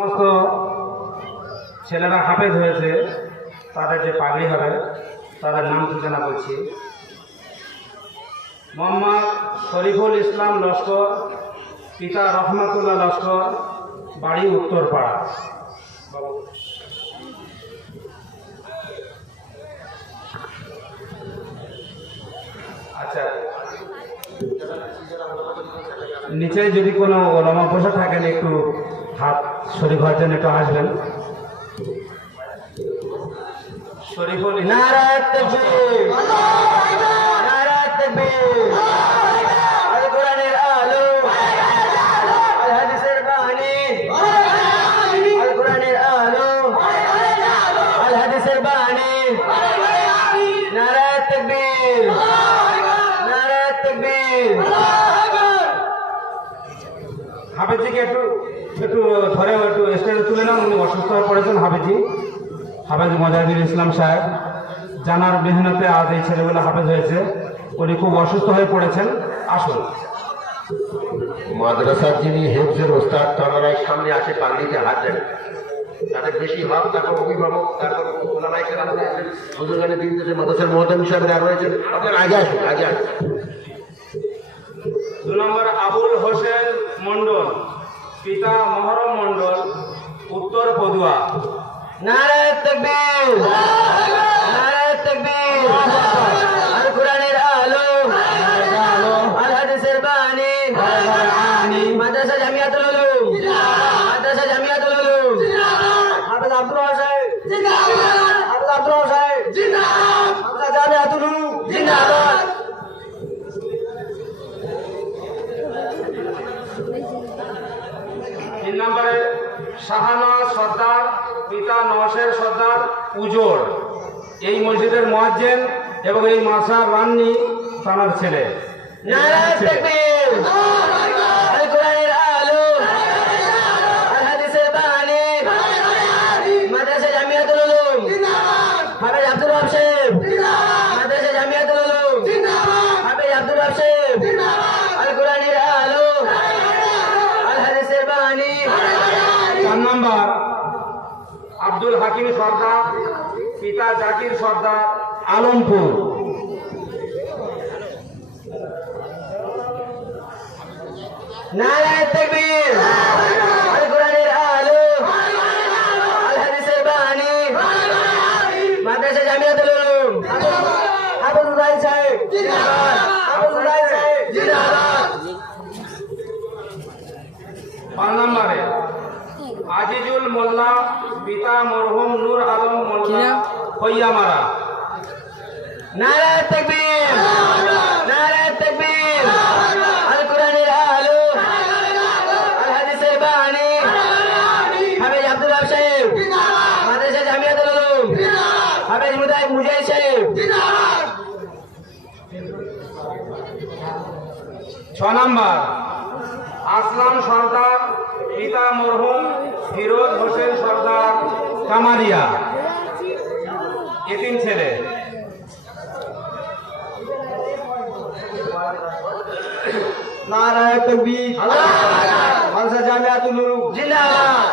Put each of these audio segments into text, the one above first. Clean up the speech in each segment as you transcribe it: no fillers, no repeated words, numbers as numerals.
সমস্ত ছেলেরা হাফেজ হয়েছে তাদের যে পাগড়ি হবে তাদের নাম ঠিকানা বলছি। মোহাম্মদ শরীফুল ইসলাম লস্কর, পিতা রহমাতুল্লাহ লস্কর, বাড়ি উত্তরপাড়া। আচ্ছা, নিচে যদি কোনো ওলামা বসে থাকেন একটু হাত শরীফ হয়েছেন, একটু আসবেন। শরীফুল নারায়ে তাকবীর, নারায়ে তাকবীর, আল কোরআনের আলো, আল হাদিসের বাণী, আল কোরআনের আলো, আল হাদিসের বাণী। নারায়ে তাকবীর, নারায়ে তাকবীর। হাফেজিকে একটু একটু ধরে একটু স্টেজে তুলে নাও, উনি অসুস্থ হয়ে পড়েছেন। হাফেজ মোজাহিদুল ইসলাম সাহেব জানার মেহনতে আজ এই ছেলেগুলো হাফেজ হয়েছে, উনি খুব অসুস্থ হয়ে পড়েছেন। আসুন। মাদ্রাসার যিনি হেফজের ওস্তাদ তারা সামনে আসে, পাগড়িতে হাত দেন। তাদের বেশি ভাব, তারপর অভিভাবক, তারপর ওলামায়ে কেরাম রয়েছেন, হুজুরগানে দিন দেশে মাদ্রাসার মুআদ্দিন সাহেবরা রয়েছেন। আপনারা আগে আসুন, আগে আসুন। 2 নম্বর আবুল হোসেন মন্ডল, পিতা মহরম মন্ডল, উত্তর পদুয়া। নারায়ে তাকবীর, নারায়ে তাকবীর, আল কোরআনের আলো, আল হাদিসের বাণী, মাদ্রাসা জামিয়াতুল উলুম, মাদ্রাসা জামিয়াতুল উলুম। হাফেজ আব্দুল ওয়াহাব সাহেব জিন্দাবাদ, হাফেজ আব্দুল ওয়াহাব সাহেব জিন্দাবাদ, মাদ্রাসা জামিয়াতুল উলুম জিন্দাবাদ। 3 নম্বরে শাহানওয়াজ সর্দার, পিতা নওশের সর্দার, উজোর। এই মসজিদের মুয়াজ্জিন এবং এই মাসার রান্নি তার ছেলে। নারায়ে তাকবীর, আল কোরআনের আলো, আল হাদিসের বাণী, মাদ্রাসা জামিয়াতুল উলুম হাফেজ আব্দুল ওয়াহাব সাহেব, মাদ্রাসা জামিয়াতুল উলুম হাফেজ আব্দুল ওয়াহাব সাহেব, আল কোরআনের আলো, আল হাদিসের বাণী। 4 নম্বর আব্দুল হাকিম সর্দার, পিতা জাকির সর্দার, আলমপুর। নারায়ে তাকবীর, আল কোরআনের আলো, আল হাদিসের বাণী, মাদ্রাসা জামিয়াতুল উলুম হাফেজ উলাইল সাহেব জিন্দাবাদ, হাফেজ উলাইল সাহেব জিন্দাবাদ। 5 নম্বরে আজিজুল মোল্লা, পিতা মরহুম নূর আলম মোল্লা, কইয়ামারা। নারায়ে তাকবীর, নারায়ে তাকবীর, আল কোরআনের আলো, আল হাদিসের বাণী, হাফেজ আব্দুল ওয়াহাব সাহেব, মাদ্রাসা জামিয়াতুল উলুম হাফেজ মুজাহিদ সাহেব। 6 নম্বর আসলাম সর্দার, পিতা মরহুম ফিরোজ হোসেন সর্দার, কামারিয়া। এতিম ছেলে। নারায়ে তাকবীর, মাদ্রাসা জামিয়াতুল উলুম জিন্দাবাদ।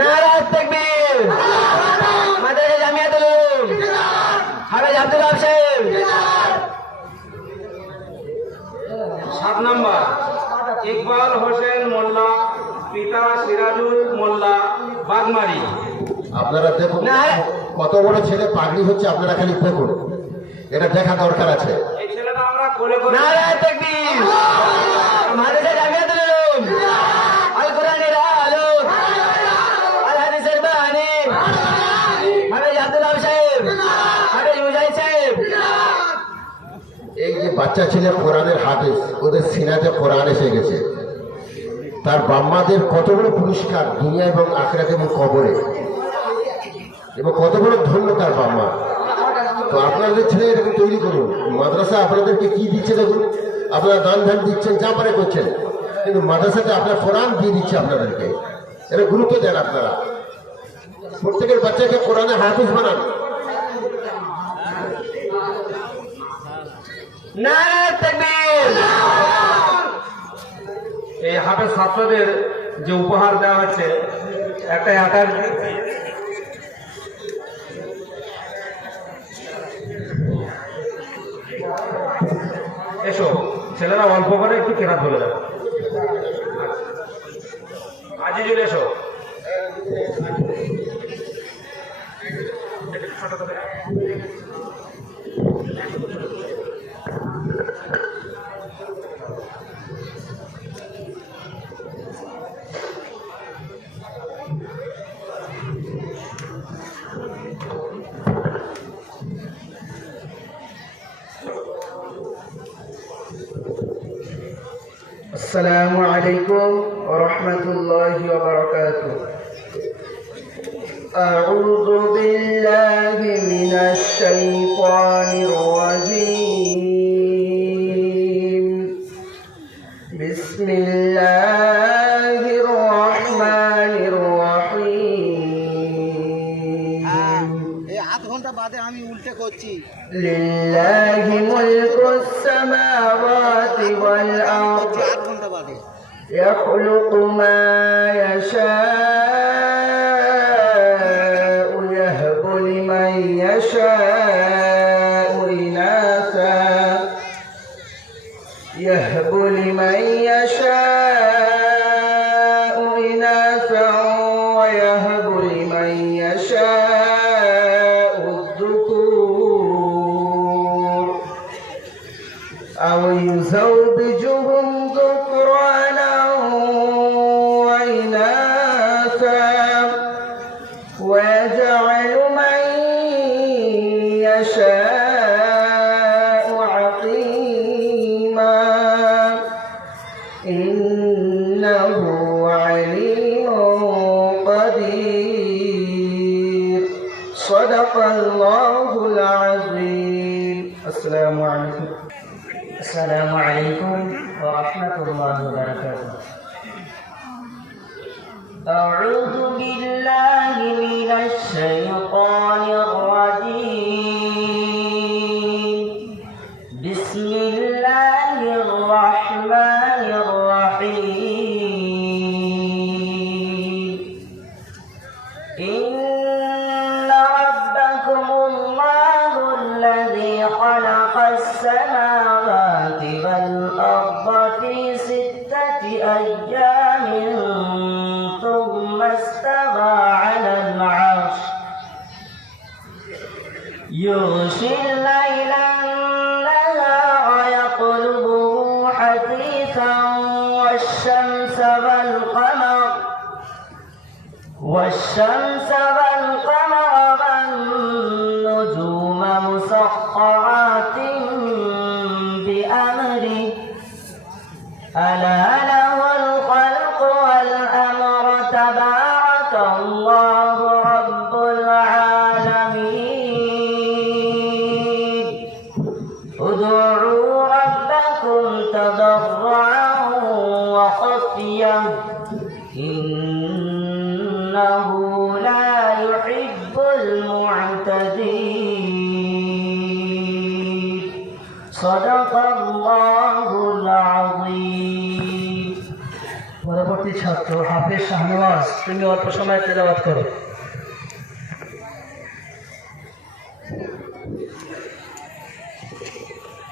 নারায়ে তাকবীর, মাদ্রাসা জামিয়াতুল উলুম হাফেজ আব্দুল ওয়াহাব সাহেব। 7 নম্বর ইকবাল হোসেন মোল্লা, পিতা সিরাজুল মোল্লা, বাগমারি। আপনারা দেখুন কত বড় ছেলে পাগড়ি হচ্ছে, আপনারা খালি দেখুন, এটা দেখা দরকার আছে। এই ছেলেটা আমরা কোলে করে নারায়ে তাকবীর, মাদ্রাসা জামিয়াতুল উলুম, আল কোরআনের আলো, আল হাদিসের বাণী, হাফেজ আব্দুল ওয়াহাব সাহেব, হাফেজ মুজাহিদ সাহেব। এই যে বাচ্চা ছেলে কোরআনের হাফেজ, ওদের সিনাতে কোরআন এসে গেছে, তার বাম্মাদের কত বড় পুরস্কার দুনিয়া এবং আখিরাতে এবং কবরে, এবং কত বড় ধন্য তার বাম্মা। তো আপনাদের ছেলে এরকম তৈরি করুন। মাদ্রাসা আপনাদেরকে কি দিচ্ছে দেখুন, আপনারা দান ধ্যান দিচ্ছেন, যা পারে করছেন, কিন্তু মাদ্রাসাতে আপনার কোরআন দিয়ে দিচ্ছে আপনাদেরকে। এটা গুরুত্ব দেন আপনারা, প্রত্যেকের বাচ্চাকে কোরআনে হাফেজ বানান। নারায়ে তাকবীর, এই হাফেজ ছাত্রদের যে উপহার দেওয়া হচ্ছে একটা আটার এসো ছেলেরা অল্প করে একটু কেরাত বলে দেবো আজিজুল এসো السلام عليكم ورحمة الله وبركاته. أعوذ بالله من الشيطان الرجيم. بسم الله الرحمن الرحيم. لله ملك السماوات والأرض يخلق ما يشاء يهب لمن يشاء إناثا يهب لمن يشاء إناثا ويهب لمن يشاء الذكور أو يزوجهم ذكرانا وإناثا ويجعل من يشاء عقيما إنه عليم قدير. صدق الله العظيم. السلام عليكم. السلام عليكم ورحمة الله وبركاته. أعوذ بالله من الشيطان الرجيم. بسم الله الرحمن الرحيم. إن ربكم الله الذي خلق السماوات والأرض في 6 أيام ثم استوى على العرش يغشي الليل النهار يطلبه حثيثا والشمس والقمر والنجوم مسخرات بأمره ألا له الخلق والأمر تبارك الله رب العالمين. ادعوا ربكم تضرعا وخفيا إنه لا يحب المعتدين. صدق الله العظيم. পরবর্তী ছাত্র হাফেজ শাহনওয়াজ, তুমি অল্প সময় তেলাওয়াত করো।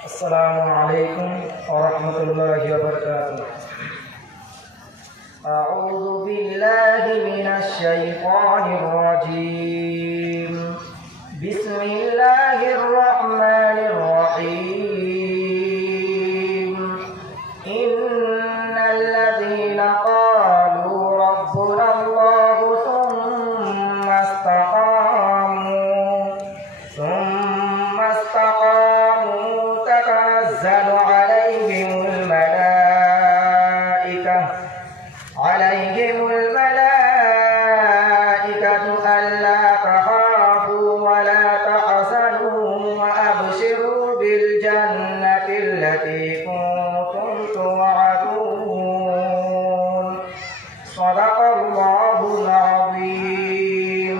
আসসালামু আলাইকুম ওয়া রাহমাতুল্লাহি ওয়া বারাকাতুহু। أعوذ بالله من الشيطان الرجيم. بسم الله الرحمن الرحيم. إن الذين قالوا ربنا الله ثم استقاموا تتنزل عليهم الملائكة ألا تخافوا ولا تحزنوا وأبشروا بالجنة التي كنتم توعدون. صدق الله العظيم.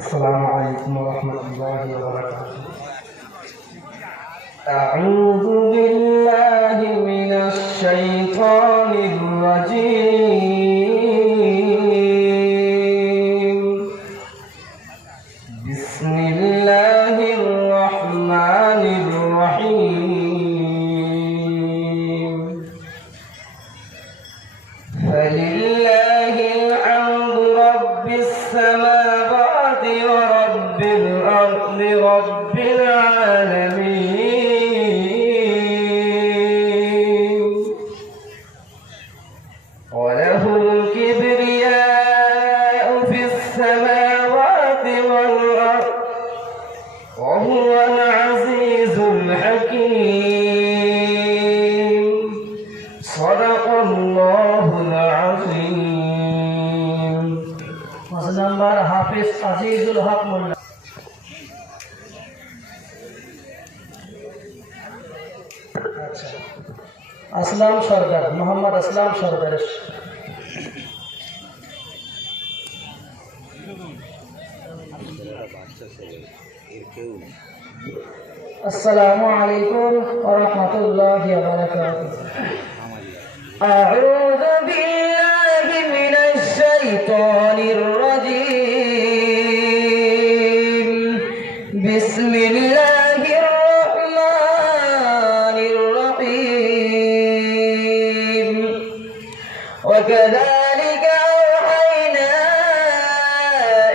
السلام عليكم عليكم ورحمة الله وبركاته. أعوذ بالله من الشيطان الرجيم. بسم الله الرحمن الرحيم. فلله الحمد رب السماوات ورب الأرض رب العالمين. وله الكبرياء في السماوات والأرض وهو العزيز الحكيم. صدق الله العظيم. পাঁচ নাম্বার হাফিজ আজিজুল হক মোল্লা। আচ্ছা, আসলাম সরকার, মোহাম্মদ আসলাম সরকার। আসসালামু আলাইকুম ওয়া রাহমাতুল্লাহি ওয়া বারাকাতুহু। أعوذ بالله من الشيطان الرجيم. بسم الله الرحمن الرحيم. وكذلك أوحينا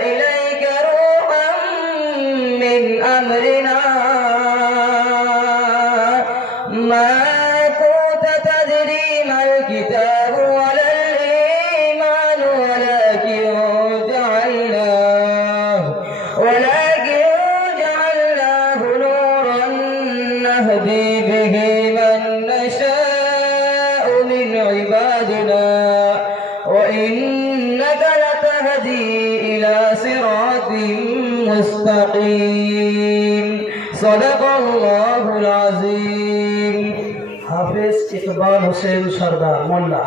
إليك روحا من أمرنا ما كنت تدري ما الكتاب ولا الإيمان ولكن جعلناه نورا نهدي به من نشاء من عبادنا وإنك لتهدي إلى صراط مستقيم. صدق الله العظيم. হাফিজ ইকবাল হোসেন সরদার মোল্লা।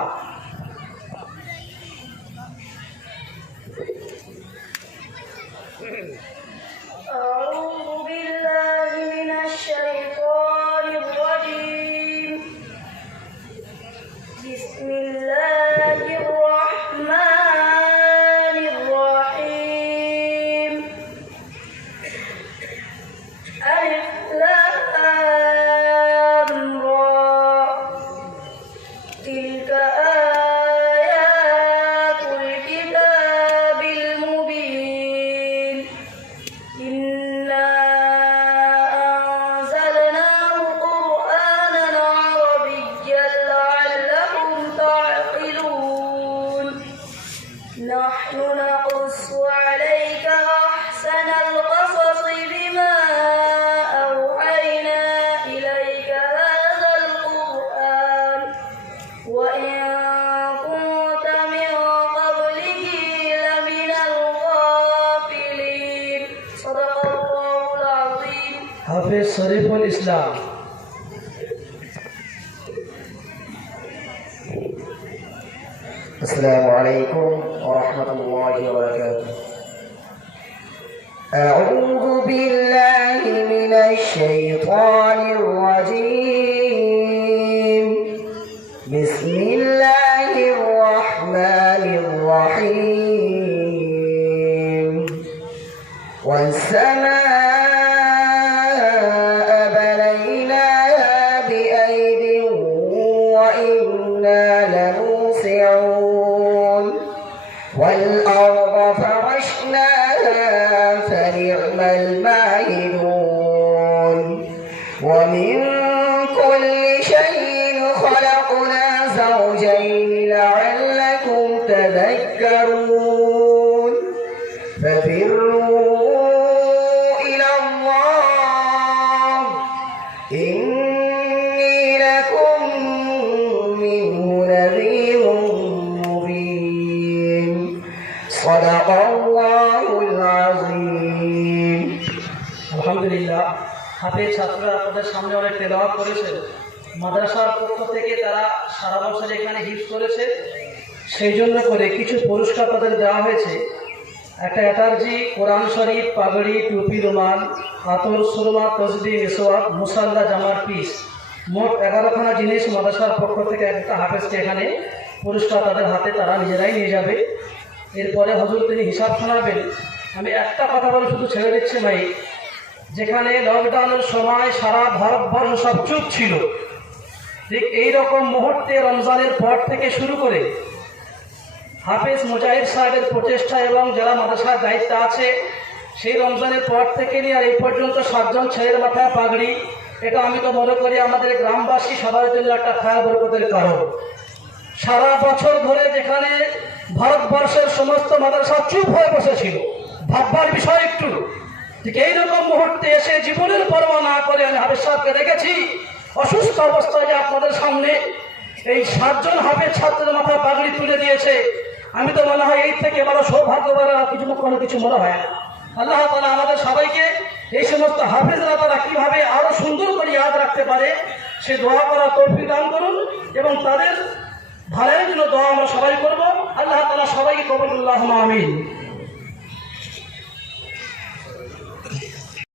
أعوذ بالله من الشيطان الرجيم. بسم الله الرحمن الرحيم. ألف لام را. تلك آيات الكتاب المبين. إنا أنزلناه قرآنا عربيا لعلكم تعقلون. نحن نقص عليك أحسن القصص بما أوحينا إليك هذا القرآن وإن كنت من قبله لمن الغافلين. صدق الله العظيم. হাফিজ শরীফুল ইসলাম। السلام عليكم ورحمة الله وبركاته. أعوذ بالله من الشيطان الرجيم. بسم الله الرحمن الرحيم. والسماء بنيناها بأيد وإنا لموسعون. والأرض فرشناها فنعم الماهدون. ومن كل شيء خلقنا زوجين لعلكم تذكرون. ففروا إلى الله إني لكم منه نذير مبين. صدق الله العظيم. আলহামদুলিল্লাহ, হাফিজ ছাত্ররা আপনাদের সামনে অনেক তেলাওয়াত করেছে। মাদ্রাসার পক্ষ থেকে তারা সারা বছর এখানে হিফজ করেছে, সেই জন্য করে কিছু পুরস্কার তাদের দেওয়া হয়েছে। একটা অ্যাটার্জি, কোরআন শরীফ, পাগড়ি, টুপি, রুমাল, আতর, সুরমা, তসবি, মিসওয়াক, মুসাল্লা, জামার পিস, মোট 11খানা জিনিস মাদ্রাসার পক্ষ থেকে একটা হাফেজকে এখানে পুরস্কার তাদের হাতে তারা নিজেরাই নিয়ে যাবে। এরপরে হজরত তিনি হিসাব শোনাবেন। আমি একটা কথা বলে শুধু ছেড়ে দিচ্ছি ভাই, যেখানে লকডাউনের সময় সারা ভারতবর্ষ সব চুপ ছিল, ঠিক এইরকম মুহূর্তে রমজানের পর থেকে শুরু করে হাফেজ মুজাহিদ সাহেবের প্রচেষ্টা এবং যারা মাদ্রাসার দায়িত্ব আছে, সেই রমজানের পর থেকে নিয়ে আর এই পর্যন্ত 7 জন ছেলের মাথায় পাগড়ি, এটা আমি তো মনে করি আমাদের গ্রামবাসী সবার জন্য একটা খায়া বরকতের কারণ। সারা বছর ধরে যেখানে ভারতবর্ষের সমস্ত মাদ্রাসা চুপ হয়ে বসেছিল, ভাববার বিষয় একটু, ঠিক এইরকম মুহূর্তে এসে জীবনের পরোয়া না করে আমি হাফেজ সাহেবকে দেখেছি অসুস্থ অবস্থায় যে আপনাদের সামনে এই 7 জন হাফেজ ছাত্রের মাথায় পাগড়ি তুলে দিয়েছে। আমি তো মনে হয় এই থেকে বড় সৌভাগ্যবান আর কিছু মনে হয় না। আল্লাহ তাআলা আমাদের সবাইকে এই সমস্ত হাফেজরা তারা কিভাবে আরো সুন্দর করে ইয়াদ রাখতে পারে সে দোয়া করা তৌফিক দান করুন, এবং তাদের ভালোর জন্য দোয়া আমরা সবাই করব। আল্লাহ তাআলা সবাইকে কবুল করুন, আমিন।